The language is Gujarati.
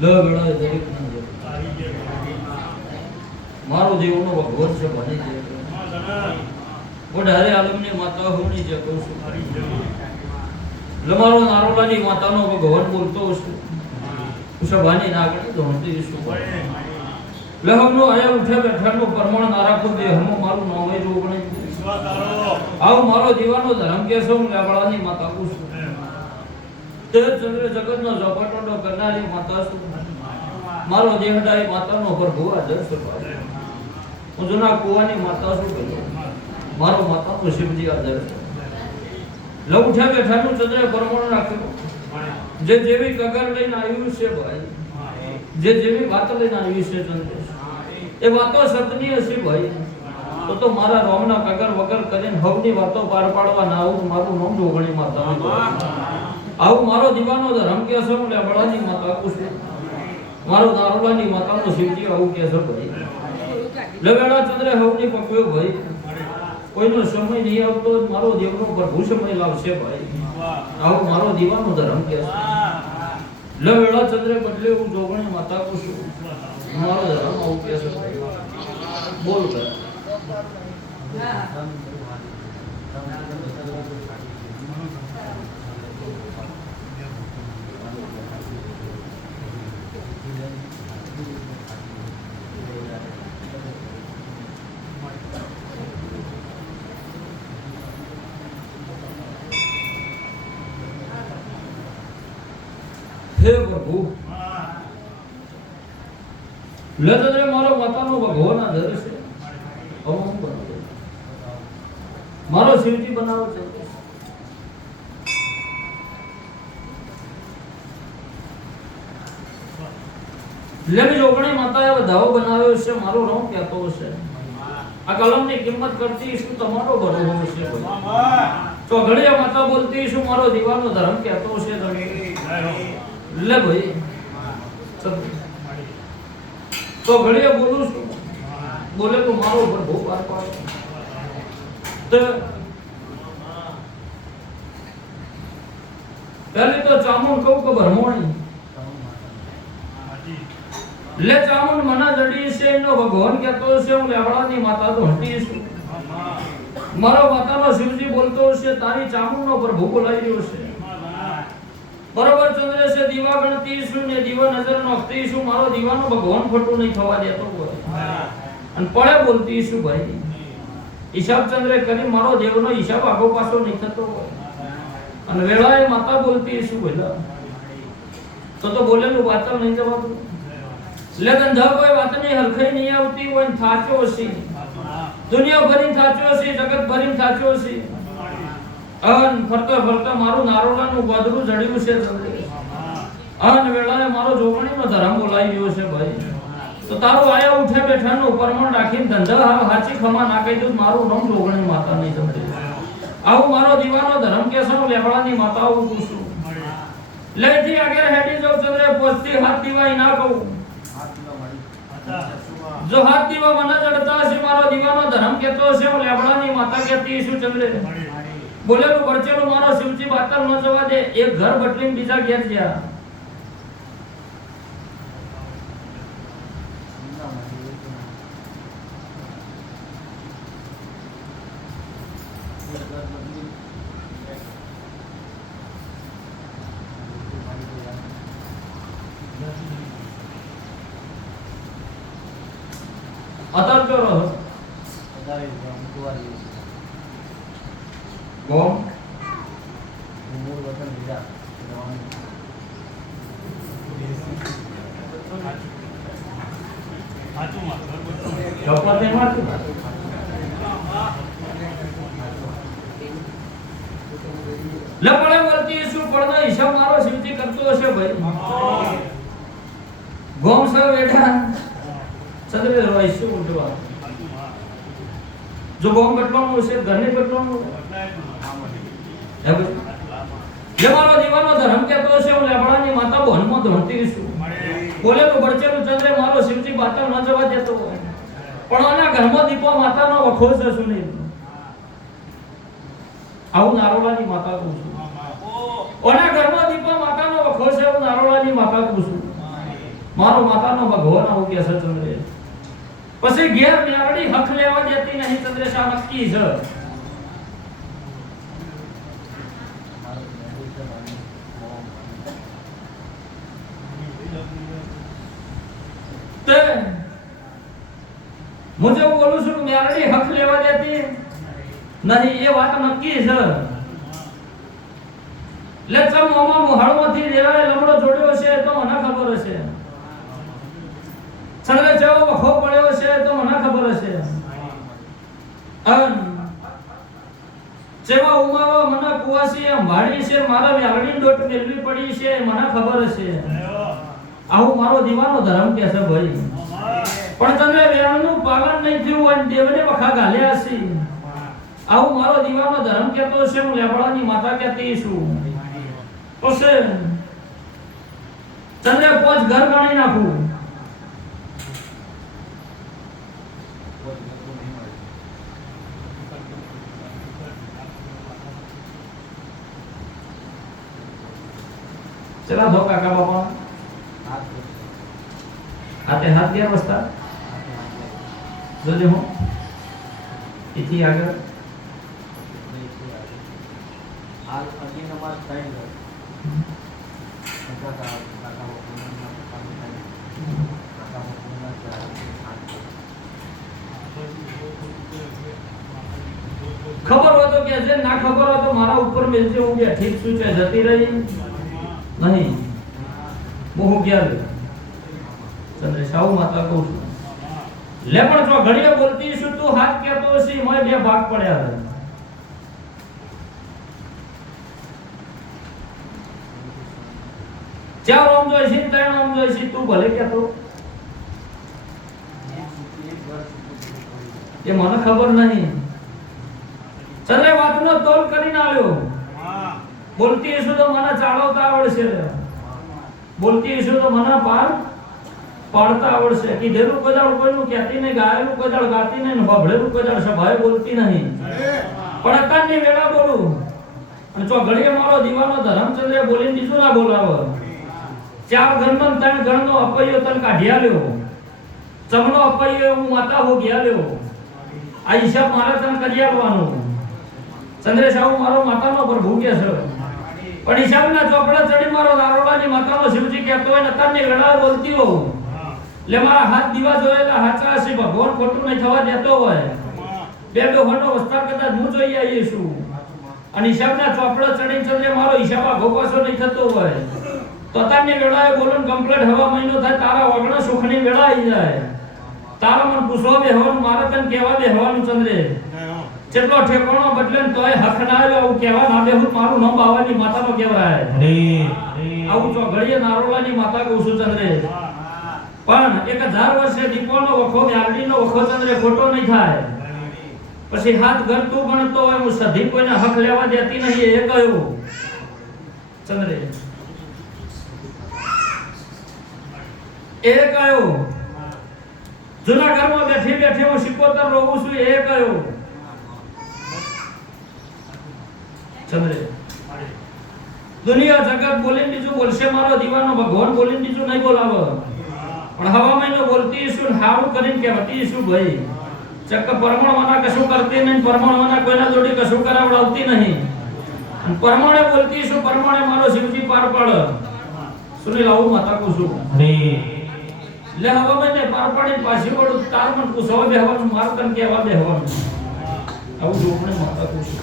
લ ગણાય દરેક મારો દેવનો ભગવાન છે બની છે વઢારે આલમની માતા હોની છે કહું છું લમારો નારોલાની માતાનો ભગવાન બોલતો છું ઉષભાની નાગણી ધોણતી છું લહમનો આયા ઉઠે બેઠાનો પરમાણ નારાખો દે હમો મારું નામ એ રોગણે આવ મારો દીવાનો ધર્મ કેસો લેવાળાની માતા છું તે ચંદ્ર જગતનો ઝપાટો કરનારી માતા છું મારો દેહડાઈ માતાનો પ્રભુ આદર છે હું જૂના કુવાની માતા છું કહ્યું મારો માતાનો શિવજી આદર છે લવ ઉઠ્યા બેઠાનું ચંદ્ર પરમાણ રાખ્યું જે જેવી કગર લઈને આવ્યું છે ભાઈ જે જેવી વાત લઈને આવ્યું છે ચંદ્ર એ વાતો સતની હશે ભાઈ તો મારા રોમના કગર વગર કરીને હવની વાતો પાર પાડવા ના આવું મારું નામ જોગણી માતા આવું મારો દીવાનો ધર્મ કે છે ને બળાની માતા કુશે મારો નારોલાની માતાનો શિવજી આવું કે છે ભાઈ લવેડા ચંદ્ર હવની પકવ્યો ભાઈ કોઈનો સમય નહીં આવતો મારો દેવનો પ્રભુ સમય લાવશે ભાઈ આવો મારો દીવાનો ધર્મ કે છે લવેડા ચંદ્ર બદલે હું જોગણી માતા કુશું મારો ધર્મ આવું કે છે બોલ કર હે પ્રભુ લતરે મારો માતાનો ભગવાન આદર છે હું બનાવો મારો શિવજી બનાવો છે લેવી જોગણી માતાએ વધાવો બનાવ્યો છે મારો નામ કહેતો છે આ કલમની કિંમત કરતી શું તમારો બરોબર છે ચોઘડિયા માતા બોલતી શું મારો દીવાનો ધર્મ કહેતો છે લે ભાઈ તો ઘડિયા બોલું છું બોલે તો મારો ઉપર બહુ પાર પાડો તો પહેલી તો ચામુંડ કહું કે ભરમોણી લે ચામુંડ મના જડી છે એનો ભગવાન કહેતો છે હું લેવડાની માતા તો હટી છું મારો માતાનો શિવજી બોલતો છે તારી ચામુંડનો પ્રભુ બોલાઈ રહ્યો છે બરોબર ચંદ્ર છે દીવા ગણતી છું ને દીવા નજર નોખતી છું મારો દીવાનો ભગવાન ખોટું નહીં થવા દેતો હોય અને પડે બોલતી છું ભાઈ હિસાબ ચંદ્ર કરી મારો દેવનો હિસાબ આગો પાછો નહીં થતો હોય અને વેળાએ માતા બોલતી છું ભલા તો બોલેલું વાતર નહીં જવાતું એટલે ગંધા કોઈ વાત નહીં હરખાઈ નહીં આવતી હોય થાચો છે દુનિયા ભરી થાચો છે જગત ભરી થાચો છે અન ફરતા ફરતા મારું નારોલાનું ગોદરું જડ્યું છે અન વેળાએ મારો જોગણીનો ધર્મ બોલાઈ ગયો છે ભાઈ તો તારો આયા ઉઠે બેઠાનો પરમણ રાખીને ધંધા હાચી ખમા નાખી દઉં મારું નામ જોગણી માતા નહીં જમડે આવું મારો દીવાનો ધર્મ કે છે લેવડાની માતાઓ પૂછું લેથી આગળ હેડી જાવ ચંદ્રે પોસ્તી હાથ દીવાઈ ના કહું જો હાથ દીવા મને ચડતા છે મારો દીવાનો ધર્મ કેતો છે લેવડાની માતા કહેતી છું ચંદ્રે બોલેલું પરચેલું મારો શિવજી બાતલ ન જવા દે એક ઘર બટલીને બીજા ઘેર ગયા અતાર કરો અતારે કુવારી કોમ મૂળ વતન લીધા સાચું માં ચોપડે મારતું લપડે વર્તી શું પડનો હિસાબ મારો શિવજી કરતો હશે ભાઈ ગોમ સર બેઠા સદરે રોય શું ઉઠવા જો ગોમ બટવાનું હશે ઘરને બટવાનું જે મારો દીવાનો ધર્મ કેતો છે હું લેબડાની માતા બોનમાં ધોણતી છું બોલેલું બળચેલું ચંદ્રે મારો શિવજી બાતર ન જવા દેતો પણ આના ઘરમાં દીપો માતાનો વખો છે શું નહીં આવું નારોલાની માતા કહું છું ઓના ઘરમાં દીપો માતાનો વખો છે હું નારોલાની માતા કહું છું મારો માતાનો ભગવાન આવું કે છે ચંદ્રે. પછી ઘેર મેરડી હક લેવા દેતી નહીં ચંદ્રેશ, આ નક્કી છે. તે હું જે બોલું છું મેરડી હક લેવા દેતી નહીં એ વાત નક્કી છે. લે ચમ મોમાં મોહાળમાંથી દેવાય લમડો જોડ્યો છે તો મને ખબર છે. ચંદ્ર જેવો વખો પડ્યો છે તો મને ખબર છે. જેવા ઉમાવા મને કુવાસી અંભાળી છે, મારા વ્યારડી ડોટ મેલવી પડી છે મને ખબર છે. આવું મારો દીવાનો ધર્મ કે છે ભાઈ. પણ તમે વેણનું પાલન નહીં થયું અને દેવને વખા ગાલ્યા છે. આવું મારો દીવાનો ધર્મ કહેતો છે. હું લેબડાની માતા કહેતી છું. તો છે ચંદ્રે પોચ ઘર ગણી નાખું. ચલા ધો કાકા બાપા આતે હાથ ગયા વસ્તા જોજે હું इथी આગળ હાલ અજી નમાજ ટાઈમ છે ખબર હોય તો કે છે, ના ખબર હોય તો મારા ઉપર મેલજે. હું કે ઠીક છું છે જતી રહી નહીં હું ગયા ચંદ્રેશ આવું માતા કહું છું. લે પણ જો ઘડીએ બોલતી છું તું હાથ કહેતો છે મેં બે ભાગ પડ્યા છે. ચાર ઓમ જોઈ છે ત્રણ ઓમ જોઈ છે તું ભલે કહેતો એ મને ખબર નહીં. ચલે વાતનો તોલ કરીને આવ્યો. બોલતી હશું તો મને ચાળવતા આવડશે, બોલતી હશું તો મને પાડતા આવડશે. કીધેલું કદાળ કોઈનું કહેતી નહીં, ગાયેલું કદાળ ગાતી નહીં, ભભળેલું કદાળ સભાએ બોલતી નહીં. પણ અત્યારની વેળા બોલું અને જો ઘડીએ મારો દીવાનો ધર્મચંદ્રે બોલીને બીજું ના બોલાવો. ચાર ઘરમાં ત્રણ ઘરનો અપૈયો તને કાઢી આલ્યો, ચમનો અપૈયો હું માતા હો ગયા લ્યો. આ હિસાબ મારે તને કરી આપવાનો. ચંદ્રેશ આવું મારો માતાનો પ્રભુ કે છે. પણ હિસાબના ચોપડા ચડી મારો નારોડાની માતાનો શિવજી કહેતો હોય ને અત્યારની વેળા બોલતી હોઉં એટલે મારા હાથ દીવા જોયેલા હાચા હશે. ભગવાન ખોટું નહીં થવા દેતો હોય. બે ડોહરનો વસ્તાર કદાચ હું જોઈ આવીએ છું અને હિસાબના ચોપડા ચડી ચંદ્રે મારો હિસાબ આઘો પાછો નહીં થતો હોય તો અત્યારની વેળાએ બોલું કમ્પ્લીટ હવા મહિનો થાય તારા વગણા સુખની વેળા આવી જાય. તારા મને પૂછવા બેહવાનું, મારે તને કહેવા બેહવાનું. ચંદ્રે જેટલો ઠેકાણો બદલે ને તોય હક ના આવ્યો. આવું કહેવા ના બેહું મારું નામ બાવાની માતાનો કહેવાય. આવું ચો ઘડીએ નારોલાની માતા કહું છું ચંદ્રે. પણ 1000 વર્ષે દીપોનો વખો વ્યારડીનો વખો ચંદ્રે ખોટો નહીં થાય. પછી હાથ ઘર તું ગણતો હોય હું સધી કોઈને હક લેવા દેતી નહીં એ કહ્યું ચંદ્રે. એ કહ્યું જૂના ઘરમાં બેઠી બેઠી હું 77 રોવું છું એ કહ્યું ચંદ્રે. દુનિયા જગત બોલીને બીજું બોલશે, મારો દીવાનો ભગવાન બોલીને બીજું નહીં બોલાવો. પણ હવા મહિનો બોલતી છું હારું કરીને કહેતી છું ભાઈ. ચક્ક પરમાણવાના કશું કરતી નહીં, પરમાણવાના કોઈના જોડે કશું કરાવડાવતી નહીં. અને પરમાણે બોલતી છું પરમાણે મારો શિવજી પાર પાડ. સુનિલ આવું માતા કહું છું. લે હવા મહિને પાર પાડીને પાછી વળું તાર મને પૂછવા બેહવાનું, મારું તને કહેવા બેહવાનું. આવું જોડણે માતા કહું છું.